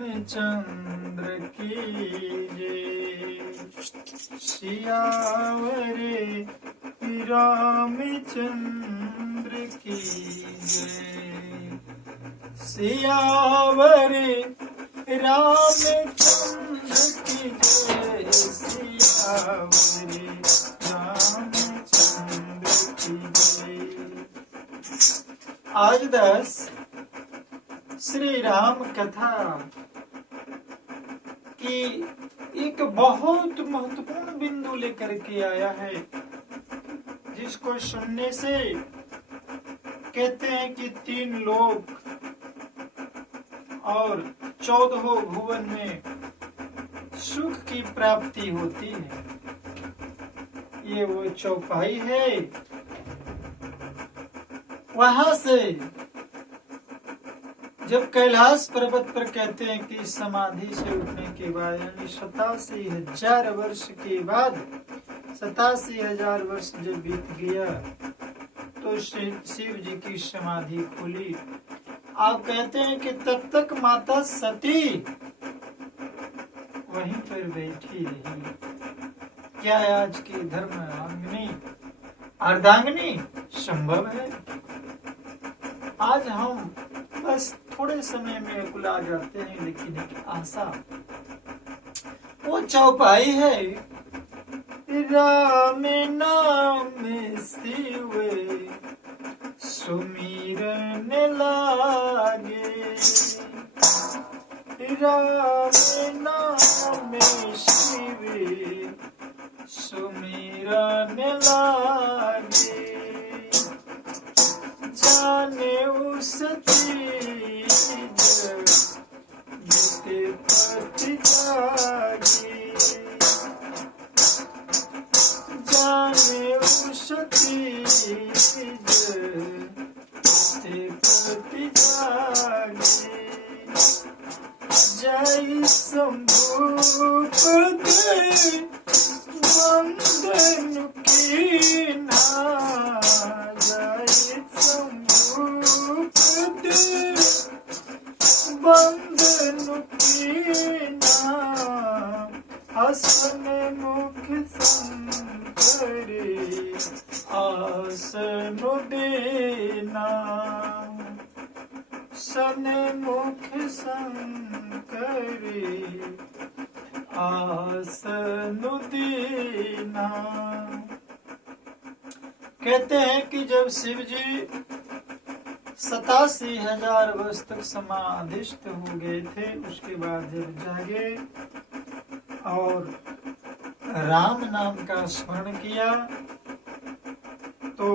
रामचंद्र की जय। सियावरे रामचंद्र की जय। सियावरे रामचंद्र की जय। सियावरे रामचंद्र की जय। आज 10 श्री राम कथा की एक बहुत महत्वपूर्ण बिंदु लेकर के आया है, जिसको सुनने से कहते हैं कि 3 लोक और 14 भुवन में सुख की प्राप्ति होती है। ये वो चौपाई है, वहां से जब कैलाश पर्वत पर कहते हैं कि समाधि से उठने के बाद यानी 87,000 वर्ष के बाद 87,000 वर्ष जब बीत गया तो शिव जी की समाधि खुली। आप कहते हैं कि तब तक माता सती वहीं पर बैठी रही। क्या आज की धर्मांगनी अर्धांगिनी संभव है? आज हम बस थोड़े समय में अकुला जाते हैं, लेकिन एक आशा वो चौपाई है। राम नाम शिव सुमिरन लागे। राम नाम शिव सुमिरन लागे। जाने उस चीज जिसके प्रति जागी। जाने उस चीज जिसके प्रति जागी। जय शंभु पदे वंदन की ना। जय शंभु पदे वंदन की ना। हसन मुख शंकरे आसन देना। सन मुख शंकरे आसन देना। कहते हैं कि जब शिव जी 87,000 वर्ष तक समाधिस्थ हो गए थे, उसके बाद जब जागे और राम नाम का स्मरण किया तो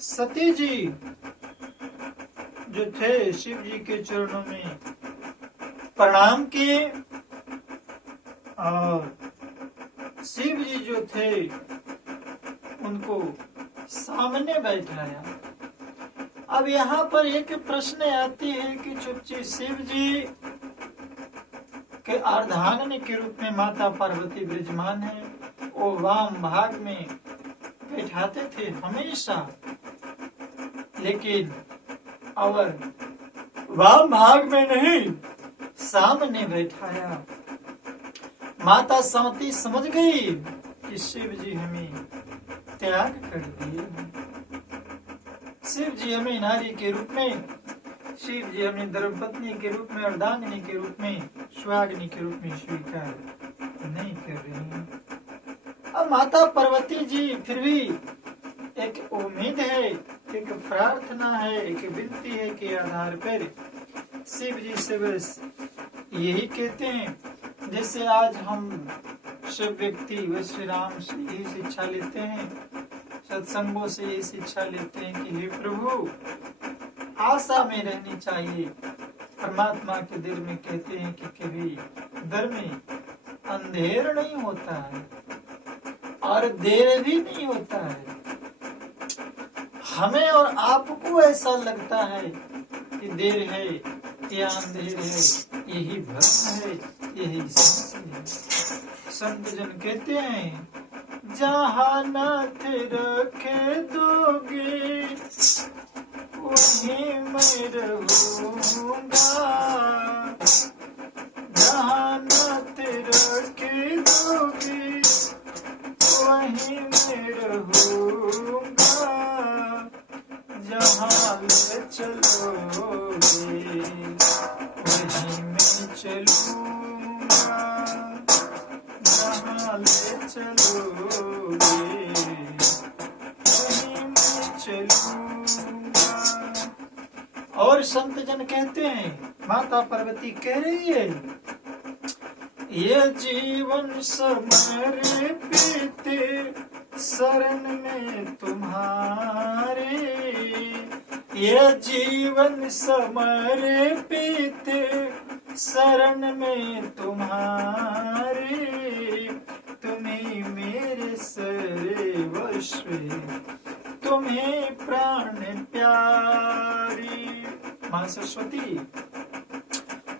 सती जी जो थे शिव जी के चरणों में प्रणाम किए और शिव जी जो थे उनको सामने बैठाया। अब यहाँ पर एक प्रश्न आती है कि चुपचाप शिव जी के अर्धांगिनी के रूप में माता पार्वती विराजमान है, वो वाम भाग में बैठाते थे हमेशा, लेकिन और वाम भाग में नहीं सामने बैठाया। माता सती समझ गई कि शिव जी हमें त्याग कर दिए। शिव जी हमें नारी के रूप में, शिव जी हमें धर्मपत्नी के रूप में, अर्धांगिनी के रूप में, स्वाग्नि के रूप में स्वीकार नहीं कर रही हैं। अब माता पार्वती जी फिर भी एक उम्मीद है, एक प्रार्थना है, एक विनती है के आधार पर शिव जी से बस यही कहते हैं, जैसे आज हम सब व्यक्ति श्री राम से यही शिक्षा लेते हैं, सत्संगों से यही शिक्षा लेते हैं कि हे प्रभु, आशा में रहनी चाहिए। परमात्मा के दिल में कहते हैं कि कभी दर में अंधेर नहीं होता है और देर भी नहीं होता है। हमें और आपको ऐसा लगता है कि देर है या अंधेर है, यही भ्रम है, यही संशय है। संत जन कहते हैं जहाँ नाथ रखे दोगे वहीं मैं रहूंगा। नाथ रख दोगी वहीं मैं रहूंगा, जहाँ ले चलोगे वहीं मैं चलूंगा, जहाँ ले चलोगे वहीं मैं चलूंगा। और संत जन कहते हैं, माता पार्वती कह रही है, ये जीवन समर्पित शरण में तुम्हारे, ये जीवन समर्पित शरण में तुम्हारे, तुम्हें मेरे सर्वस्व, तुम्हें प्राण प्यारी। माँ सरस्वती,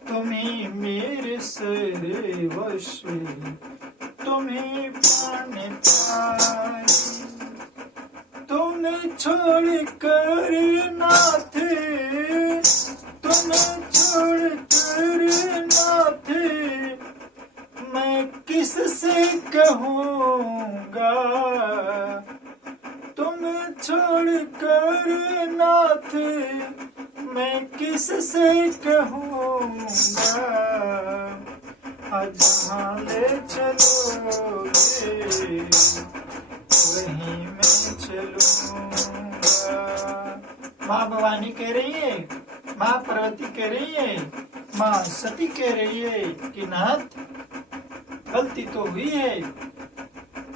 तुम्हें मेरे सर्वस्व, तुम्हें प्राण प्यारी, तुम्हें छोड़ कर नाथ, तुम्हें छोड़ कर नाथ, मैं किससे कहूँगा, तुम्हें छोड़ कर नाथ, मैं किससे कहूँगा, जहाँ ले चलोगे वहीं मैं चलूँगा। माँ भवानी कह रही है, माँ पार्वती कह रही है, माँ सती कह रही है कि नाथ गलती तो हुई है,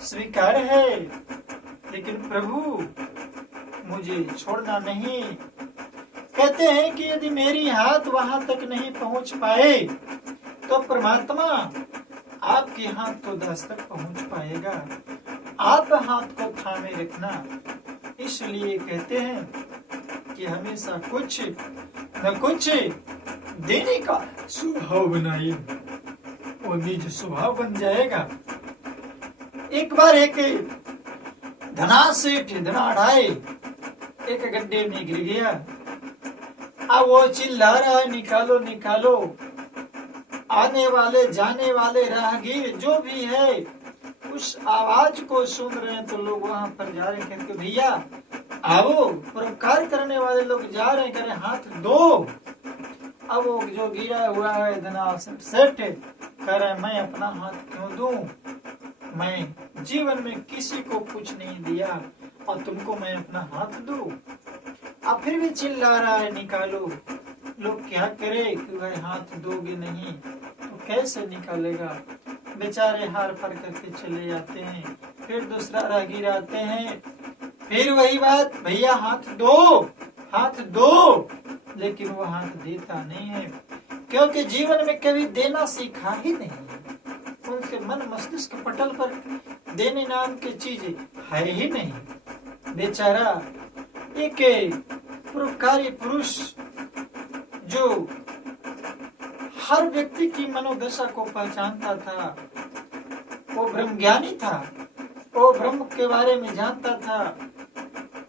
स्वीकार है, लेकिन प्रभु मुझे छोड़ना नहीं। कहते हैं कि यदि मेरी हाथ वहां तक नहीं पहुंच पाए तो परमात्मा आपके हाथ तो दास तक पहुंच पाएगा, आप हाथ को थामे रखना। इसलिए कहते हैं कि हमेशा कुछ न कुछ देने का स्वभाव बनाइए, वो निज स्वभाव बन जाएगा। एक बार एक धनासेठ धना ढाए एक गड्ढे में गिर गया। अब वो चिल्ला रहा है, निकालो निकालो। आने वाले जाने वाले राहगीर जो भी है उस आवाज को सुन रहे हैं, तो लोग वहां पर जा रहे हैं, कहते भैया आओ, परोपकार करने वाले लोग जा रहे हैं, कह रहे हाथ दो। अब वो जो गिरा हुआ है धनासेठ कह रहा है, मैं अपना हाथ क्यों दूं, मैं जीवन में किसी को कुछ नहीं दिया और तुमको मैं अपना हाथ दूं। अब फिर भी चिल्ला रहा है, निकालो। लोग क्या करे कि भाई हाथ दोगे नहीं तो कैसे निकालेगा। बेचारे हार पर करके चले जाते हैं। फिर दूसरा राहगीर आते हैं, फिर वही बात, भैया हाथ दो हाथ दो, लेकिन वो हाथ देता नहीं है, क्योंकि जीवन में कभी देना सीखा ही नहीं है। उनके मन मस्तिष्क पटल पर देने नाम की चीज है ही नहीं। बेचारा एक परोपकारी पुरुष जो हर व्यक्ति की मनोदशा को पहचानता था, वो ब्रह्म ज्ञानी था, वो ब्रह्म के बारे में जानता था,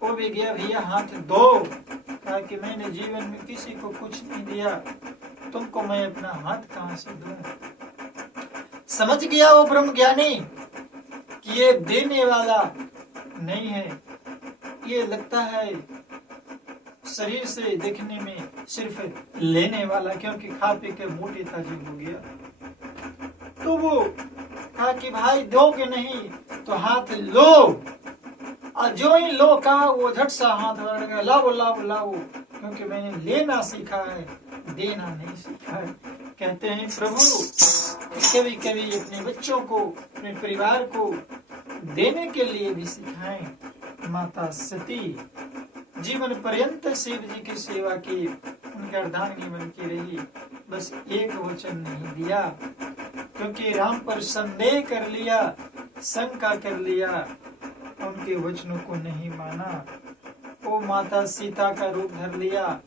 वो भी गया, भैया हाथ दो। कहा कि मैंने जीवन में किसी को कुछ नहीं दिया, तुमको मैं अपना हाथ कहां से दूं। समझ गया वो ब्रह्म ज्ञानी कि ये देने वाला नहीं है, ये लगता है शरीर से देखने में सिर्फ लेने वाला, क्योंकि खा पी के मोटे ताजी हो गया। तो वो कहा कि भाई दोगे नहीं तो हाथ लो, और जो ही लो कहा वो झट सा हाथ बढ़ गया, लाओ लाओ लाओ, क्योंकि मैंने लेना सीखा है, देना नहीं सीखा है। कहते हैं प्रभु कभी कभी अपने बच्चों को, अपने परिवार को देने के लिए भी सिखाएं। माता सती जीवन पर्यंत शिव जी की सेवा की, उनका अर्धांगिनी बन के रही, बस एक वचन नहीं दिया, क्योंकि राम पर संदेह कर लिया, शंका कर लिया, उनके वचनों को नहीं माना। वो माता सीता का रूप धर लिया,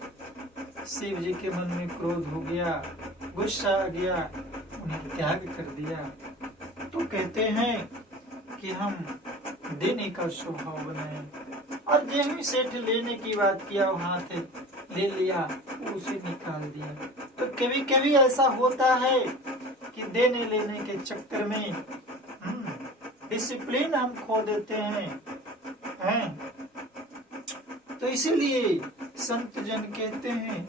शिव जी के मन में क्रोध हो गया, गुस्सा आ गया, उन्हें त्याग कर दिया। तो कहते हैं कि हम देने का स्वभाव बनाए, और जैसे सेठ लेने की बात किया, वो हाथ ले लिया, उसे निकाल दिया। तो कभी कभी ऐसा होता है कि देने लेने के चक्कर में डिसिप्लिन हम खो देते हैं। तो इसीलिए संत जन कहते हैं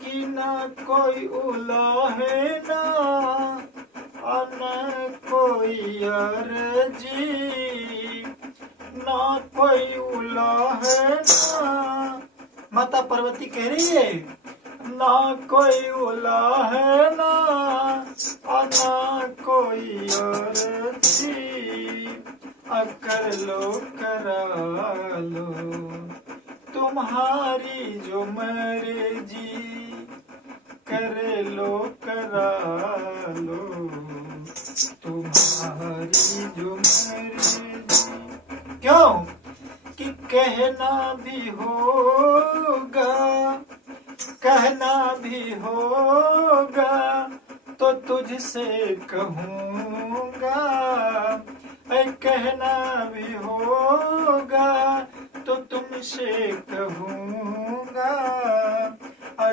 कि ना कोई उलाहे ना कोई अर्जी, ना कोई उलाहे ना। माता पार्वती कह रही है ना कोई उलाहे ना कोई अर्जी, कर लो करा लो तुम्हारी जो मर्जी, कर लो करा लो तुम्हारी जो मर्जी। क्यों कि कहना भी होगा, कहना भी होगा तो तुझसे कहूँगा, कहना भी होगा तो तुमसे कहूँगा,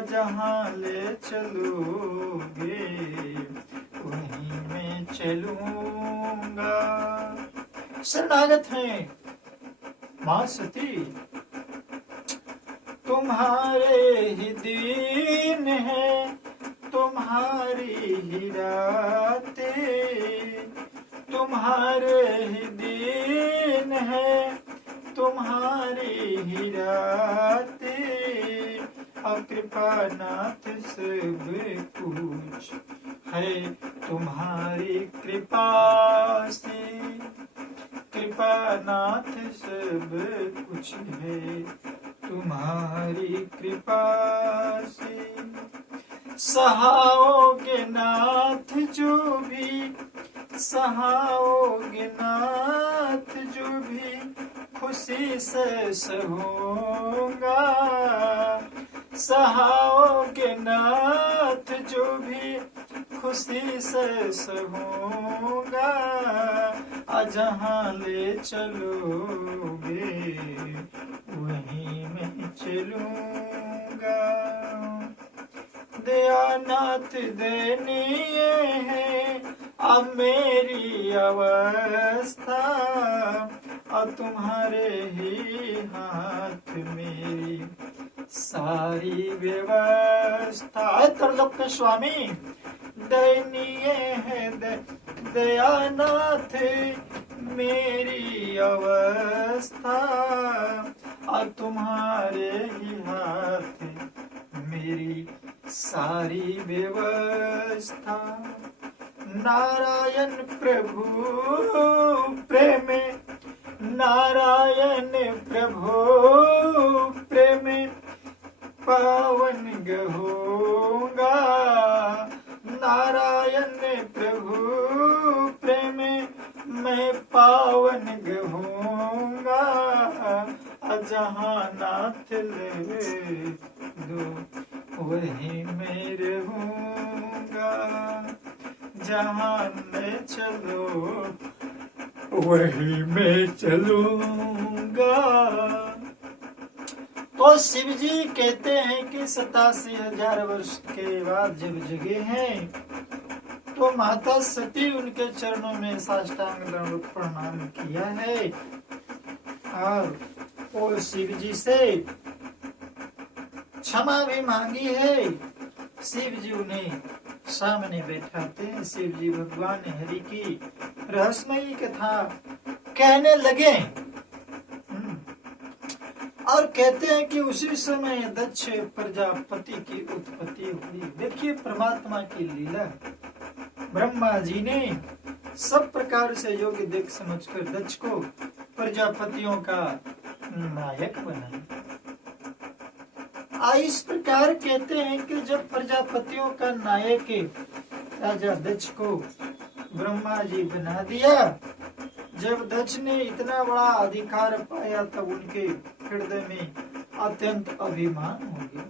जहाँ ले चलोगे वहीं मैं चलूँगा। शरणागत हैं माँ सती, तुम्हारे ही दीन है, तुम्हारी ही रातें, तुम्हारे ही दीन है, तुम्हारी ही रातें, कृपानाथ सब कुछ है तुम्हारी कृपा से, कृपानाथ सब कुछ है तुम्हारी कृपा से। सहाओगे नाथ जो भी, सहाओगे नाथ जो भी, खुशी से सहूँगा, सहाओगे नाथ जो भी, खुशी से सहूँगा, जहाँ ले चलोगे वहीं मैं चलूँगा। दयानाथ दयनीय है अब मेरी अवस्था, और तुम्हारे ही हाथ मेरी सारी व्यवस्था। त्रिलोक के स्वामी दयनीय है दयानाथ मेरी अवस्था, और तुम्हारे ही हाथ मेरी सारी व्यवस्था। नारायण प्रभु प्रेम, नारायण प्रभु प्रेम पावन गहोगा, नारायण प्रभु प्रेम मैं पावन गहोगा, जहाँ नाथ ले दो वही मैं रहूँगा, जहाँ ले चलो वही मैं चलूँगा। तो शिव जी कहते हैं कि 87,000 वर्ष के बाद जब जगे हैं तो माता सती उनके चरणों में साष्टांग दंडवत प्रणाम किया है, और वो शिव जी से क्षमा भी मांगी है। शिव जी उन्हें सामने बैठाते हैं, शिव जी भगवान हरि की रहस्यमयी कथा कहने लगे, और कहते हैं कि उसी समय दक्ष प्रजापति की उत्पत्ति हुई। देखिए परमात्मा की लीला, ब्रह्मा जी ने सब प्रकार से योग्य देख समझकर दक्ष को प्रजापतियों का नायक बनाया। इस प्रकार कहते हैं कि जब प्रजापतियों का नायक राजा दक्ष को ब्रह्मा जी बना दिया, जब दक्ष ने इतना बड़ा अधिकार पाया तब उनके हृदय में अत्यंत अभिमान हो गया।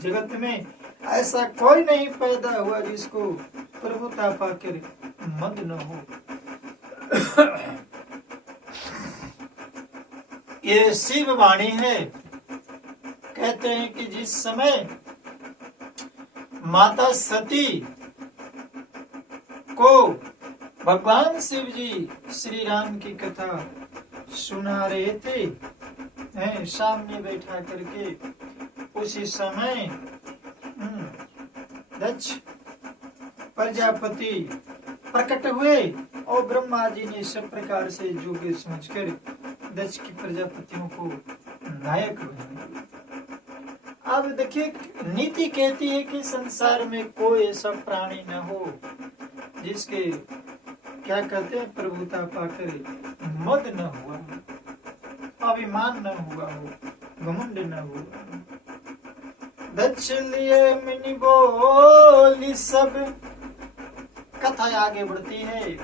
जगत में ऐसा कोई नहीं पैदा हुआ जिसको प्रभुता पाकर मद न हो। ये शिव वाणी है। कहते हैं कि जिस समय माता सती को भगवान शिव जी श्री राम की कथा सुना रहे थे, सामने बैठा करके। उसी समय दक्ष प्रजापति प्रकट हुए और ब्रह्मा जी ने सब प्रकार से योग्य समझकर दक्ष की प्रजापतियों को नायक बनाया। अब देखिए, नीति कहती है कि संसार में कोई ऐसा प्राणी न हो जिसके क्या कहते हैं प्रभुता पाकर मद न हुआ, अभिमान न हुआ हो, घमंड न हुआ। दक्ष लिए मिनी बोली सब, कथा आगे बढ़ती है।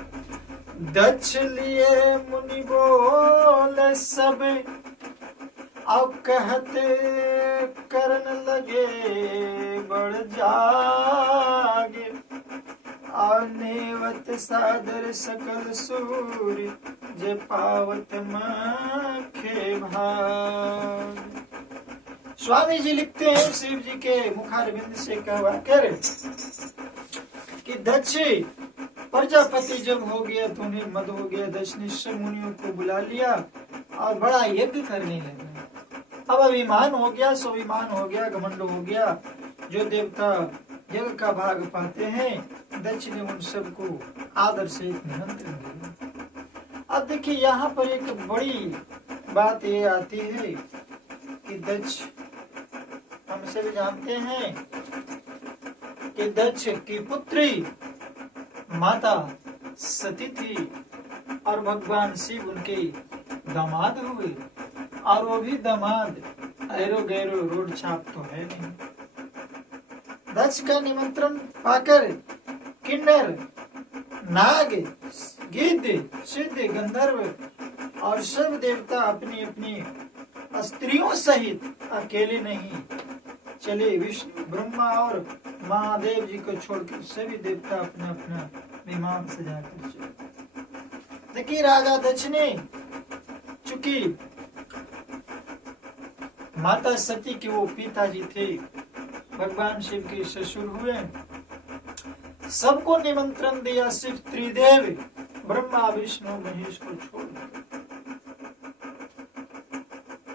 दक्ष लिए मुनि बोले सब, अब कहते करन लगे बढ़ जागे। नेवत सादर सकल सूर्य, जे पावत मखे भाग। स्वामी जी लिखते हैं शिव जी के मुखारविंद से कहवा कर कि दक्ष प्रजापति जब हो गया तो उन्हें मद हो गया। दक्ष ने सब मुनियों को बुला लिया और बड़ा यज्ञ करने लगा। अब अभिमान हो गया, स्वाभिमान हो गया, घमंड हो गया। जो देवता यज्ञ का भाग पाते हैं, दक्ष ने उन सबको आदर से निमंत्रण दिया। अब देखिए, यहाँ पर एक बड़ी बात ये आती है कि दक्ष, हम सभी जानते हैं कि दक्ष की पुत्री माता सती थी और भगवान शिव उनके दामाद हुए, और वो भी दामाद ऐरो गैरो रोड छाप तो है नहीं। दक्ष का निमंत्रण पाकर किन्नर, नाग, गिद्ध, सिद्ध, गंधर्व और सब देवता अपनी अपनी स्त्रियों सहित अकेले नहीं चले। विष्णु, ब्रह्मा और महादेव जी को छोड़कर सभी देवता अपना अपना विमान सजाकर चले। देखिए, राजा दक्ष ने, चूंकि माता सती के वो पिताजी थे, भगवान शिव के ससुर हुए, सबको निमंत्रण दिया, सिर्फ त्रिदेव ब्रह्मा विष्णु महेश को छोड़।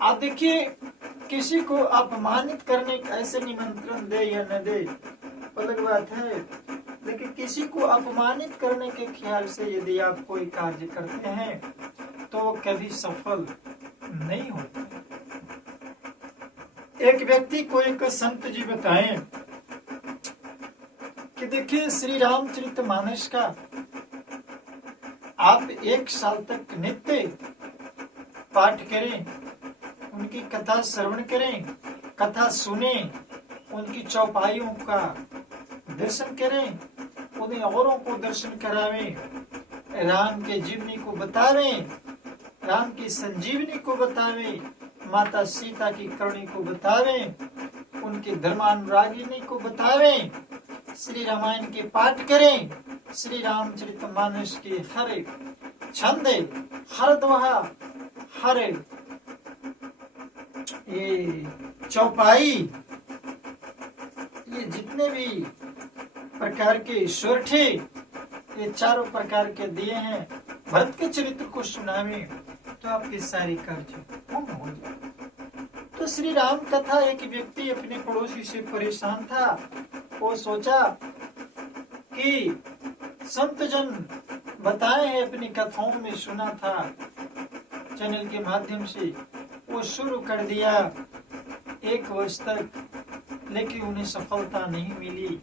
आप देखिए, किसी को अपमानित करने का ऐसे निमंत्रण दे या न दे अलग बात है, लेकिन किसी को अपमानित करने के ख्याल से यदि आप कोई कार्य करते हैं तो कभी सफल नहीं होता। एक व्यक्ति को एक संत जी बताएं कि देखिए, श्री रामचरितमानस का आप 1 साल तक नित्य पाठ करें, उनकी कथा श्रवण करें, कथा सुने, उनकी चौपाइयों का दर्शन करें, उन्हें औरों को दर्शन करावें, राम के जीवनी को बतावें, राम की संजीवनी को बतावें, माता सीता की करणी को बतावें, उनके धर्मानुरागिनी को बतावें, श्री रामायण के पाठ करें, श्री रामचरितमानस के हर छंद, हर दोहा, हर ये चौपाई, ये जितने भी प्रकार के सोरठे, ये चारों प्रकार के दिए हैं, भरत के चरित्र को सुनावे तो आपके सारे कार्य पूर्ण हो जाए। तो श्री राम कथा, एक व्यक्ति अपने पड़ोसी से परेशान था। वो सोचा कि संत जन बताए हैं, अपनी कथाओं में सुना था चैनल के माध्यम से, वो शुरू कर दिया 1 वर्ष तक, लेकिन उन्हें सफलता नहीं मिली।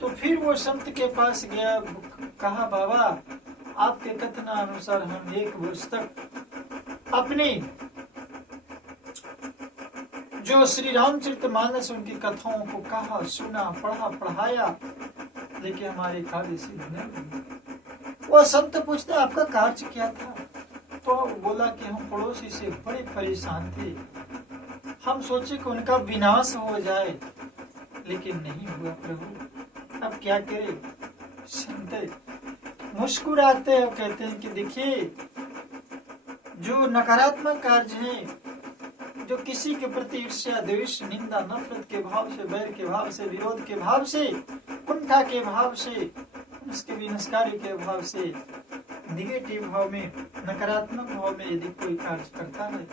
तो फिर वो संत के पास गया, कहा बाबा आपके कथनानुसार हम 1 वर्ष तक अपने जो श्री रामचरितमानस उनकी कथाओं को कहा, सुना, पढ़ा, पढ़ाया, लेकिन हमारे कार्य सिद्ध नहीं। वो संत पूछते आपका कार्य क्या था? तो बोला कि हम पड़ोसी से बड़े परेशान थे, हम सोचे कि उनका विनाश हो जाए, लेकिन नहीं हुआ प्रभु, अब क्या करें। संत मुस्कुराते हैं, कहते हैं कि देखिए, जो नकारात्मक कार्य है, जो किसी के प्रति ईर्ष्या, द्वेष, निंदा, नफरत के भाव से, बैर के भाव से, विरोध के भाव से, कुंठा के भाव से उसके विनाशकारी के भाव से निगेटिव भाव में, नकारात्मक भाव में यदि कोई कार्य करता है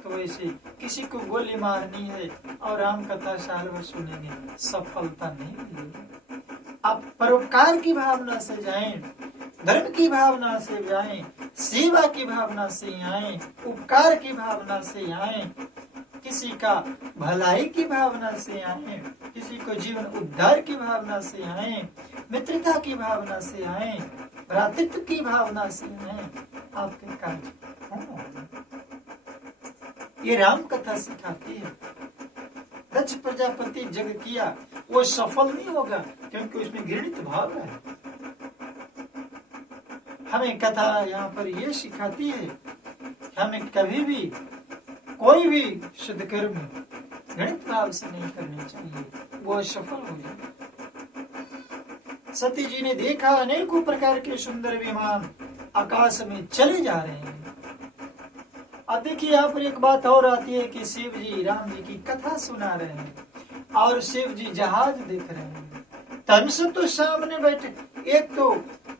तो वैसे किसी को गोली मारनी है और राम कथा साल भर सुनेंगे, सफलता नहीं मिलेगी। आप परोपकार की भावना से जाएं, धर्म की भावना से जाएं, सेवा की भावना से आएं, उपकार की भावना से आएं, किसी का भलाई की भावना से आए, किसी को जीवन उद्धार की भावना से आए, मित्रता की भावना से आए, भ्रातृत्व की भावना से आए, आपके कार्य होंगे। ये राम कथा सिखाती है। दक्ष प्रजापति जग किया, वो सफल नहीं होगा क्योंकि उसमें घृणित भाव है। हमें कथा यहाँ पर ये सिखाती है, हमें कभी भी कोई भी शुद्ध कर्म घृणित भाव से नहीं करनी चाहिए, वो सफल हो जाए। सती जी ने देखा अनेकों प्रकार के सुंदर विमान आकाश में चले जा रहे हैं। अब देखिए यहाँ पर एक बात और आती है कि शिव जी राम जी की कथा सुना रहे हैं और शिव जी जहाज देख रहे हैं। तन से तो सामने बैठे, एक तो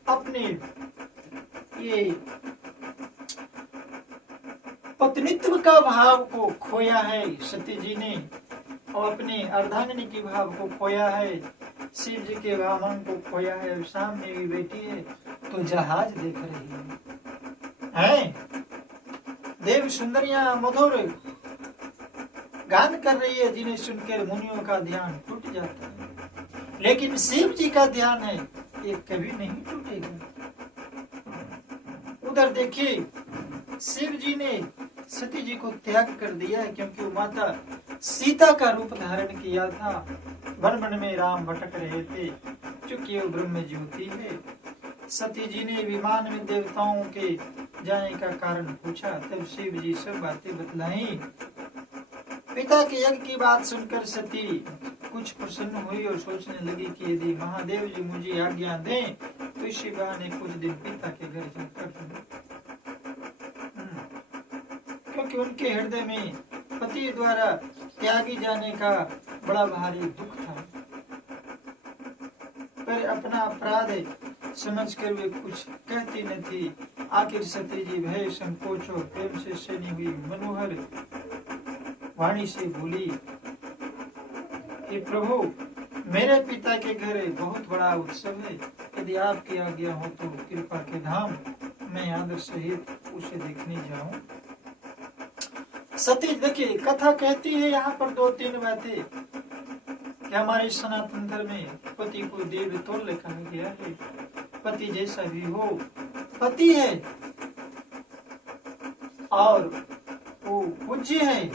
अपने ये पत्नीत्व का भाव को खोया है सती जी ने और अपने अर्धांगिनी के भाव को खोया है, शिव जी के भावन को खोया है। सामने भी बैठी है तो जहाज देख रही है। देव सुंदरियां मधुर गान कर रही है जिन्हें सुनकर मुनियों का ध्यान टूट जाता है, लेकिन शिव जी का ध्यान है ये कभी नहीं टूटेगा। उधर देखिए शिव जी ने सती जी को त्याग कर दिया है क्योंकि वो माता सीता का रूप धारण किया था। वन वन में राम भटक रहे थे, चूंकि वो ब्रह्म ज्योति है। सती जी ने विमान में देवताओं के जाने का कारण पूछा, तब शिव जी सब बातें बतलाई। पिता के यज्ञ की बात सुनकर सती कुछ प्रसन्न हुई और सोचने लगी कि यदि महादेव जी मुझे आज्ञा दें तो इसी बहाने कुछ दिन पिता के घर जाकर क्योंकि उनके हृदय में पति द्वारा त्यागी जाने का बड़ा भारी दुख था, पर अपना अपराध समझकर वे कुछ कहती न थी। आखिर सती जी भय संकोच और प्रेम से सनी हुई मनोहर वाणी से बोली कि प्रभु मेरे पिता के घर बहुत बड़ा उत्सव है, यदि आपकी आज्ञा हो तो कृपा के धाम मैं आदर सहित उसे देखने जाऊं। सती देखिए कथा कहती है यहाँ पर दो तीन बातें कि हमारे सनातन धर्म में पति को देव तुल्य कहा गया है। पति जैसा भी हो पति है और वो पूज्य है।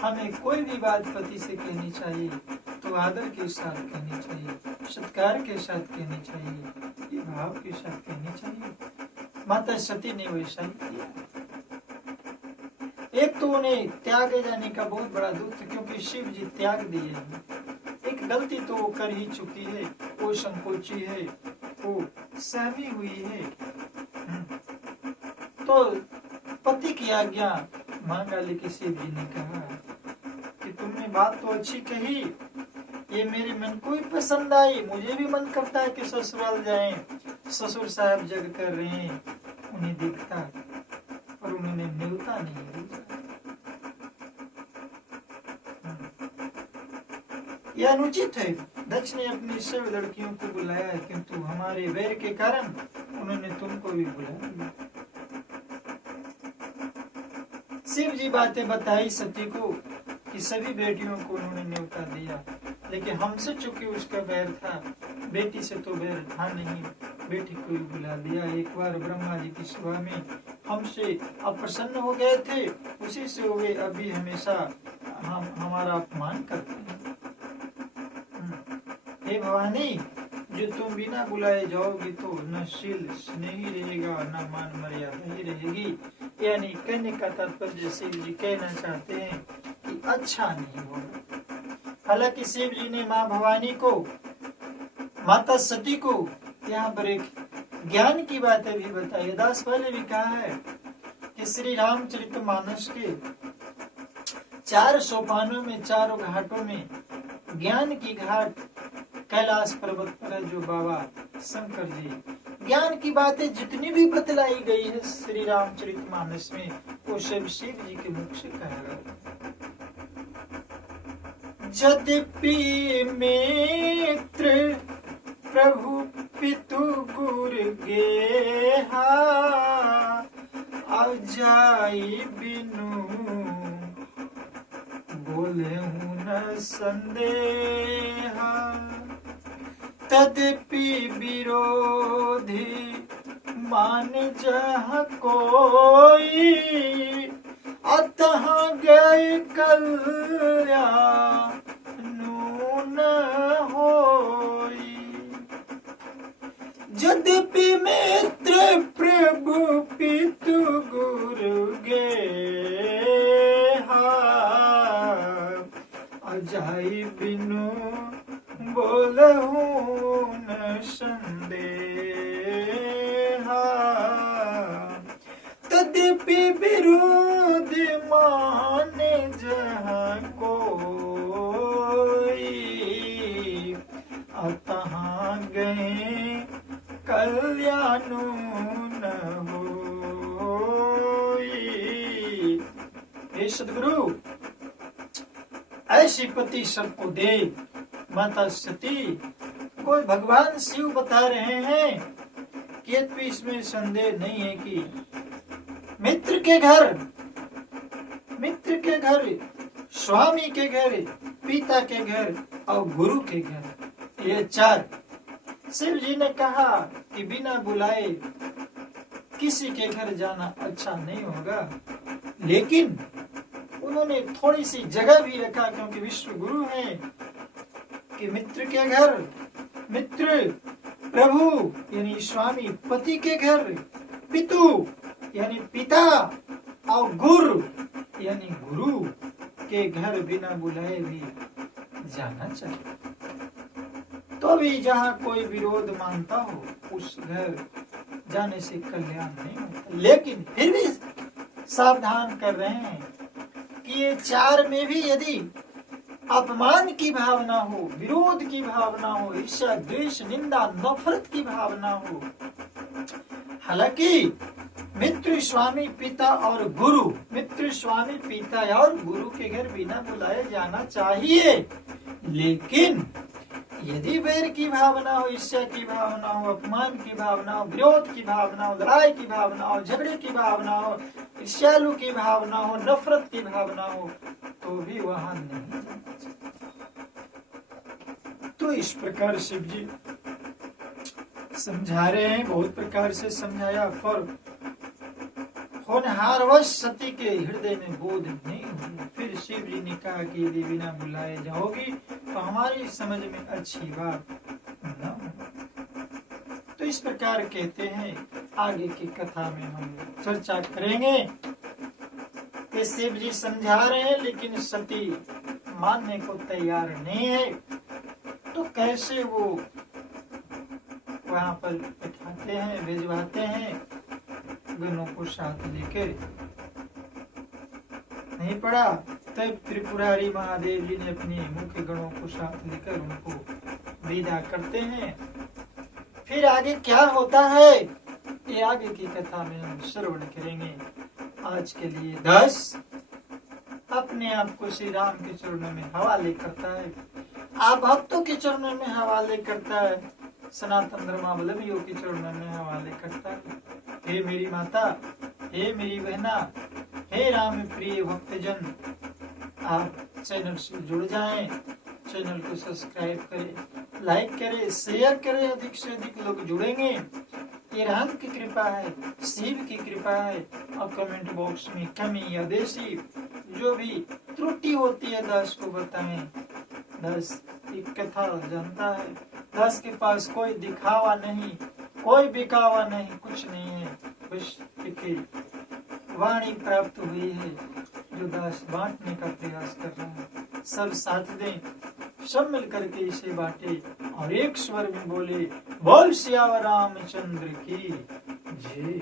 हमें कोई भी बात पति से कहनी चाहिए तो आदर के साथ कहनी चाहिए, सत्कार के साथ कहनी चाहिए, ये भाव के साथ कहनी चाहिए। माता सती ने वैसा ही किया। एक तो उन्हें त्याग जाने का बहुत बड़ा दुख था क्योंकि शिव जी त्याग दिए हैं। एक गलती तो वो कर ही चुकी है, वो संकोची है, वो सहमी हुई है। तो पति की आज्ञा मांगा, लेकिन शिव जी ने कहा कि तुमने बात तो अच्छी कही, ये मेरे मन को भी पसंद आई, मुझे भी मन करता है कि ससुराल जाएं। ससुर साहब जग कर रहे हैं, उन्हें देखता और उन्होंने न्योता नहीं दिया। यह अनुचित है। दक्ष ने अपनी सब लड़कियों को बुलाया है किंतु हमारे वैर के कारण उन्होंने तुमको भी बुलाया। शिव जी बातें बताई सती को कि सभी बेटियों को उन्होंने न्योता दिया, लेकिन हमसे चूंकि उसका वैर था, बेटी से तो वैर था नहीं, बेटी को भी बुला दिया। एक बार ब्रह्मा जी की सभा में हमसे अप्रसन्न हो गए थे, उसी से हो गए, अभी हमेशा हम हमारा अपमान करते हैं। हे भवानी, जो तुम बिना बुलाए जाओगी तो न शील स्नेही रहेगा न मान मर्यादा ही रहेगी। यानी कहने का तात्पर्य शिव जी कहना चाहते हैं कि अच्छा नहीं होगा। हालांकि शिव जी ने माँ भवानी को, माता सती को यहाँ पर एक ज्ञान की बातें भी बताई। दास पहले भी कहा है कि श्री रामचरितमानस के 4 सोपानों में, 4 घाटों में ज्ञान की घाट कैलाश पर्वत पर है जो बाबा शंकर जी। ज्ञान की बातें जितनी भी बतलाई गई है श्री रामचरितमानस में, वो सब शिव जी के मुख से कहा गया। यद्यपि मित्र प्रभु पितु गुरु गेहा, अजाई बिनु बोले न संदेहा। तद्यपि विरोधी मान जह कोई, अतः गए कल्याण न होई। यद्यपि मित्र प्रभु पितु गुरु गेहा, अजाई बिनु बोलहु न संदेहा। तद्यपि विरोध माने जहाँ कोई, अतः गए कल्याण न होई। हे सद्गुरु, ऐसी पति सबको दे माता सती को भगवान शिव बता रहे हैं कि इसमें संदेह नहीं है कि मित्र के घर, स्वामी के घर, पिता के घर और गुरु के घर, ये चार। शिव जी ने कहा कि बिना बुलाए किसी के घर जाना अच्छा नहीं होगा, लेकिन उन्होंने थोड़ी सी जगह भी रखा, क्योंकि विश्व गुरु है, कि मित्र के घर, मित्र प्रभु यानी स्वामी पति के घर, पितु यानी पिता और गुरु यानी गुरु के घर बिना बुलाए भी जाना चाहिए। तो भी जहाँ कोई विरोध मानता हो उस घर जाने से कल्याण नहीं होता। लेकिन फिर भी सावधान कर रहे हैं कि ये चार में भी यदि अपमान की भावना हो, विरोध की भावना हो, ईर्ष्या द्वेष निंदा नफरत की भावना हो, हालांकि मित्र स्वामी पिता और गुरु, मित्र स्वामी पिता और गुरु के घर बिना बुलाए जाना चाहिए, लेकिन यदि वैर की भावना हो, ईर्ष्या की भावना हो, अपमान की भावना हो, विरोध की भावना हो, लड़ाई की भावना हो, झगड़े की भावना हो, ईर्ष्यालु की भावना हो, नफरत की भावना हो, तो भी वहां नहीं जाना चाहिए। तो इस प्रकार शिव जी समझा रहे हैं, बहुत प्रकार से समझाया, पर होनहारवश सती के हृदय में बोध नहीं हुई। फिर शिव जी ने कहा कि यदि बिना बुलाए जाओगी तो हमारी समझ में अच्छी बात न हो। तो इस प्रकार कहते हैं, आगे की कथा में हम चर्चा करेंगे कि शिव जी समझा रहे हैं लेकिन सती मानने को तैयार नहीं है, तो कैसे वो वहां पर बैठाते हैं, भिजवाते हैं गणों को साथ लेकर। नहीं पड़ा तब त्रिपुरारी महादेव जी ने अपने मुख्य गणों को साथ लेकर उनको विदा करते हैं। फिर आगे क्या होता है ये आगे की कथा में हम श्रवण करेंगे। आज के लिए 10 अपने आप को श्री राम के चरणों में हवाले करता है, आप भक्तों के चरणों में हवाले करता है, सनातन धर्मावलंबियों के चरणों में हवाले करता है। हे मेरी माता, हे मेरी बहना, हे राम प्रिय भक्तजन, आप चैनल से जुड़ जाएं, चैनल को सब्सक्राइब करें, लाइक करें, शेयर करें, अधिक से अधिक लोग जुड़ेंगे। ये राम की कृपा है, शिव की कृपा है। और कमेंट बॉक्स में कमी या देशी जो भी त्रुटि होती है दास को बताएं। दास एक कथा जानता है, दास के पास कोई दिखावा नहीं, कोई बिकावा नहीं, कुछ नहीं है, बस एक वाणी प्राप्त हुई है जो दास बांटने का प्रयास कर रहा है। सब साथ दें, सब मिल करके इसे बांटे और एक स्वर में बोले, बोल सियावर रामचंद्र की जय।